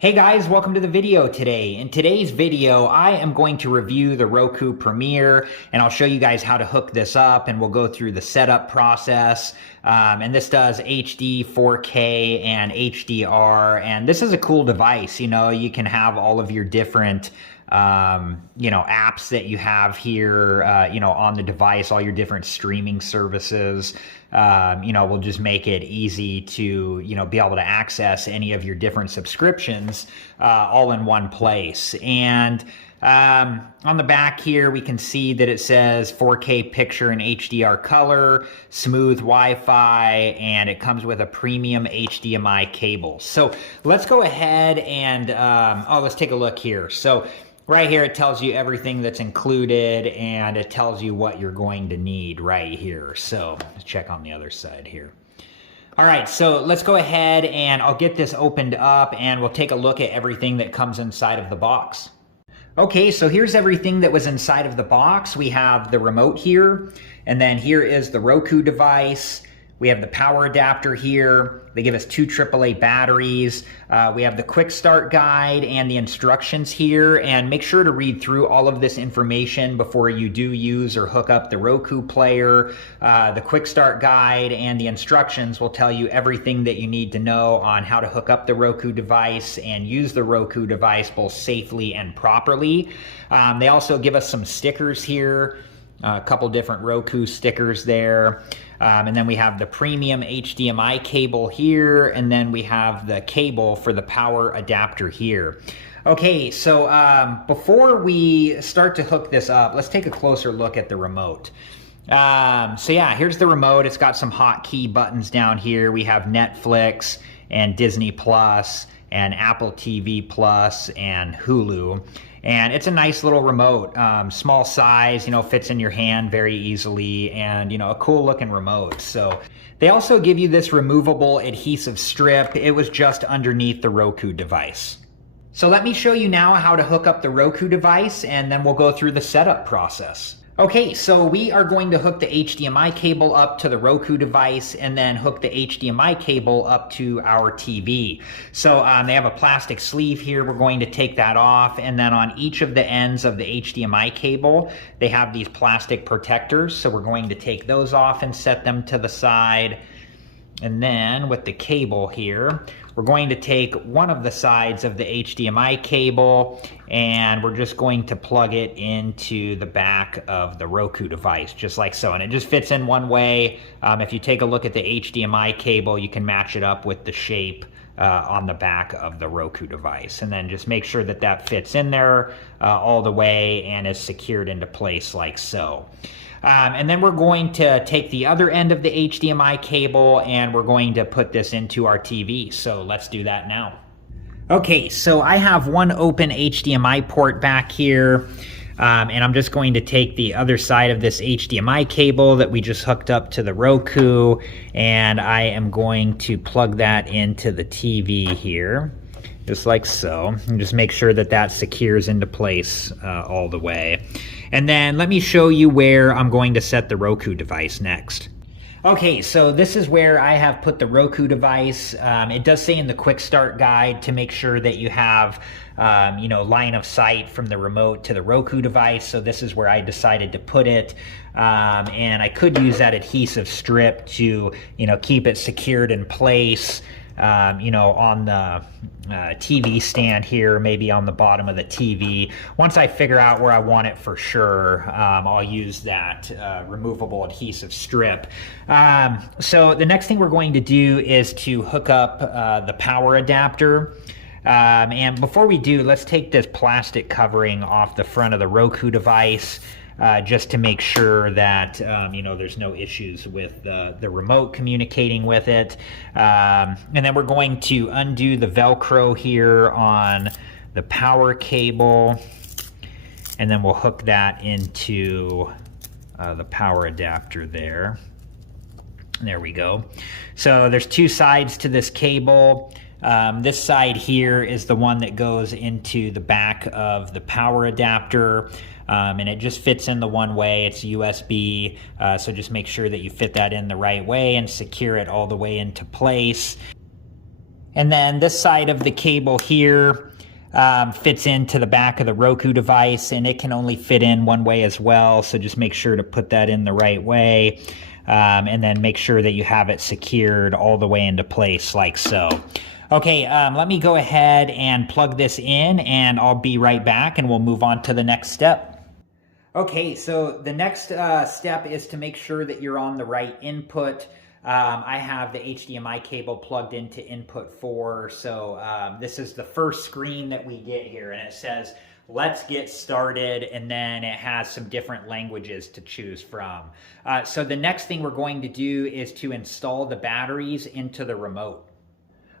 Hey guys, welcome to the video today. In today's video, I am going to review the Roku Premiere and I'll show you guys how to hook this up and we'll go through the setup process. And this does HD, 4K, and HDR. And this is a cool device. You can have all of your different apps that you have here, on the device, all your different streaming services. We'll just make it easy to, be able to access any of your different subscriptions all in one place. And on the back here, we can see that it says 4K picture and HDR color, smooth Wi-Fi, and it comes with a premium HDMI cable. So let's go ahead and, let's take a look here. So right here, it tells you everything that's included and it tells you what you're going to need right here. So let's check on the other side here. All right, so let's go ahead and I'll get this opened up and we'll take a look at everything that comes inside of the box. Okay, so here's everything that was inside of the box. We have the remote here, and then here is the Roku device. We have the power adapter here. They give us 2 AAA batteries. We have the quick start guide and the instructions here. And make sure to read through all of this information before you do use or hook up the Roku player. The quick start guide and the instructions will tell you everything that you need to know on how to hook up the Roku device and use the Roku device both safely and properly. They also give us some stickers here. A couple different Roku stickers there. And then we have the premium HDMI cable here, and then we have the cable for the power adapter here. Okay, so before we start to hook this up, let's take a closer look at the remote. Here's the remote. It's got some hotkey buttons down here. We have Netflix and Disney Plus and Apple TV Plus and Hulu. And it's a nice little remote, small size, fits in your hand very easily, and, a cool looking remote. So they also give you this removable adhesive strip. It was just underneath the Roku device. So let me show you now how to hook up the Roku device, and then we'll go through the setup process. Okay, so we are going to hook the HDMI cable up to the Roku device and then hook the HDMI cable up to our TV. So they have a plastic sleeve here. We're going to take that off, and then on each of the ends of the HDMI cable, they have these plastic protectors. So we're going to take those off and set them to the side. And then with the cable here, we're going to take one of the sides of the HDMI cable and we're just going to plug it into the back of the Roku device, just like so. And it just fits in one way. If you take a look at the HDMI cable, you can match it up with the shape on the back of the Roku device. And then just make sure that that fits in there all the way and is secured into place like so. And then we're going to take the other end of the HDMI cable and we're going to put this into our TV. So let's do that now. Okay, so I have one open HDMI port back here. And I'm just going to take the other side of this HDMI cable that we just hooked up to the Roku, and I am going to plug that into the TV here, just like so. And just make sure that that secures into place all the way. And then let me show you where I'm going to set the Roku device next. Okay, so this is where I have put the Roku device. It does say in the quick start guide to make sure that you have, line of sight from the remote to the Roku device. So this is where I decided to put it. And I could use that adhesive strip to, keep it secured in place. On the TV stand here, maybe on the bottom of the TV. Once I figure out where I want it for sure, I'll use that removable adhesive strip. So the next thing we're going to do is to hook up the power adapter. And before we do, let's take this plastic covering off the front of the Roku device. Just to make sure that, there's no issues with the remote communicating with it. And then we're going to undo the Velcro here on the power cable. And then we'll hook that into the power adapter there. There we go. So there's 2 sides to this cable. This side here is the one that goes into the back of the power adapter. And it just fits in the one way. It's USB, so just make sure that you fit that in the right way and secure it all the way into place. And then this side of the cable here fits into the back of the Roku device, and it can only fit in one way as well. So just make sure to put that in the right way. And then make sure that you have it secured all the way into place like so. Okay, let me go ahead and plug this in, and I'll be right back, and we'll move on to the next step. Okay, so the next step is to make sure that you're on the right input. I have the HDMI cable plugged into input 4, so this is the first screen that we get here, and it says, let's get started, and then it has some different languages to choose from. So the next thing we're going to do is to install the batteries into the remote.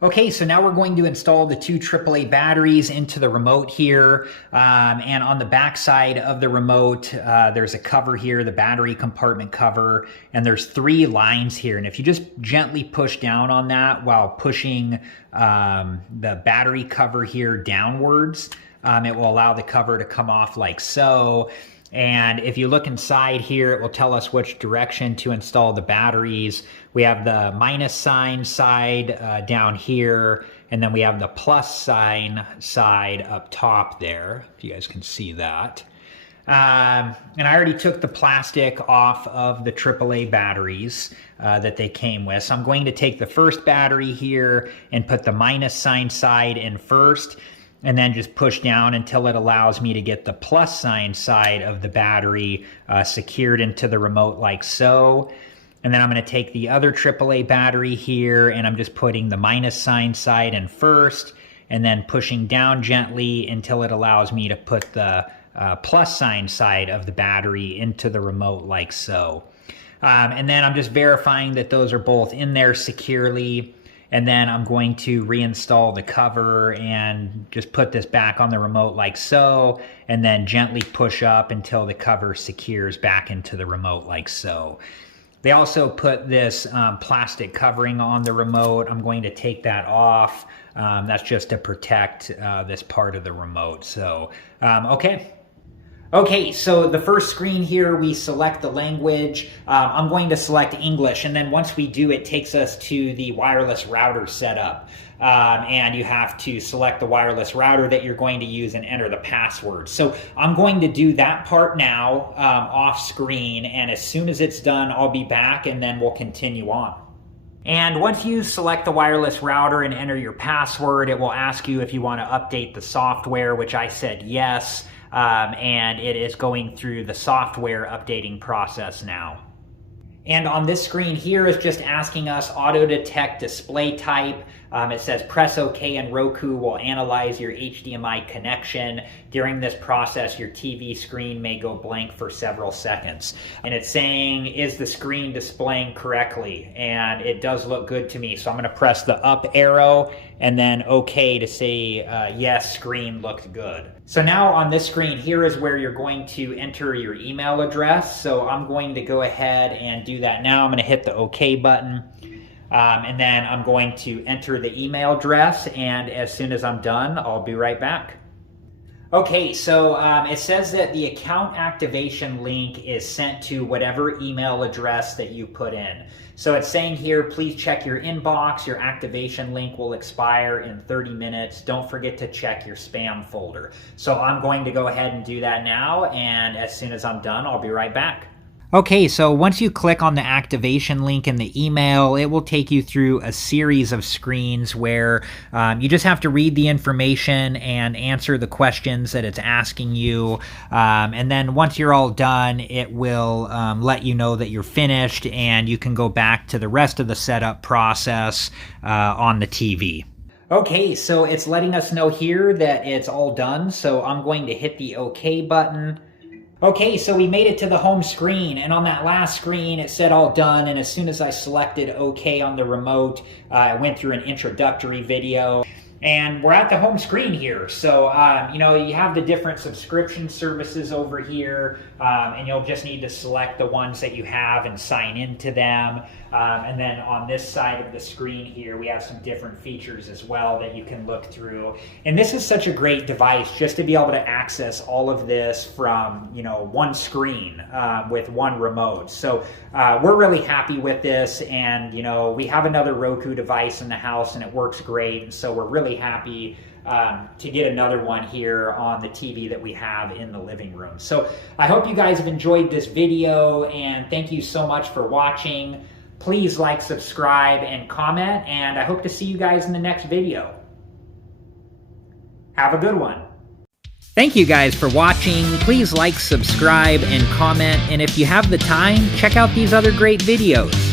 Okay, so now we're going to install the 2 AAA batteries into the remote here, and on the back side of the remote, there's a cover here, the battery compartment cover, and there's 3 lines here, and if you just gently push down on that while pushing the battery cover here downwards, it will allow the cover to come off like so. And if you look inside here, it will tell us which direction to install the batteries. We have the minus sign side down here, and then we have the plus sign side up top there, if you guys can see that. And I already took the plastic off of the AAA batteries that they came with. So I'm going to take the first battery here and put the minus sign side in first, and then just push down until it allows me to get the plus sign side of the battery secured into the remote like so. And then I'm going to take the other AAA battery here, and I'm just putting the minus sign side in first, and then pushing down gently until it allows me to put the plus sign side of the battery into the remote like so. And then I'm just verifying that those are both in there securely. And then I'm going to reinstall the cover and just put this back on the remote like so, and then gently push up until the cover secures back into the remote like so. They also put this plastic covering on the remote. I'm going to take that off. That's just to protect this part of the remote. So, okay. Okay, so the first screen here, we select the language. I'm going to select English, and then once we do, it takes us to the wireless router setup. And you have to select the wireless router that you're going to use and enter the password. So I'm going to do that part now off screen, and as soon as it's done, I'll be back, and then we'll continue on. And once you select the wireless router and enter your password, it will ask you if you want to update the software, which I said yes. And it is going through the software updating process now. And on this screen here is just asking us auto detect display type. It says press OK and Roku will analyze your HDMI connection. During this process, your TV screen may go blank for several seconds. And it's saying, is the screen displaying correctly? And it does look good to me. So I'm going to press the up arrow and then OK to say, yes, screen looked good. So now on this screen here is where you're going to enter your email address. So I'm going to go ahead and do that now. I'm going to hit the OK button. And then I'm going to enter the email address, and as soon as I'm done, I'll be right back. Okay, so it says that the account activation link is sent to whatever email address that you put in. So it's saying here, please check your inbox. Your activation link will expire in 30 minutes. Don't forget to check your spam folder. So I'm going to go ahead and do that now, and as soon as I'm done, I'll be right back. Okay, so once you click on the activation link in the email, it will take you through a series of screens where you just have to read the information and answer the questions that it's asking you. And then once you're all done, it will let you know that you're finished, and you can go back to the rest of the setup process on the TV. Okay, so it's letting us know here that it's all done, so I'm going to hit the OK button. Okay, so we made it to the home screen, and on that last screen it said all done, and as soon as I selected OK on the remote, I went through an introductory video, and we're at the home screen here. So, you know, you have the different subscription services over here. and you'll just need to select the ones that you have and sign into them. And then on this side of the screen here, we have some different features as well that you can look through. And this is such a great device just to be able to access all of this from, you know, one screen with one remote. So we're really happy with this, and you know, we have another Roku device in the house and it works great, and so we're really happy to get another one here on the TV that we have in the living room. So I hope you guys have enjoyed this video, and thank you so much for watching. Please like, subscribe, and comment, and I hope to see you guys in the next video. Have a good one. Thank you guys for watching. Please like, subscribe, and comment, and if you have the time, check out these other great videos.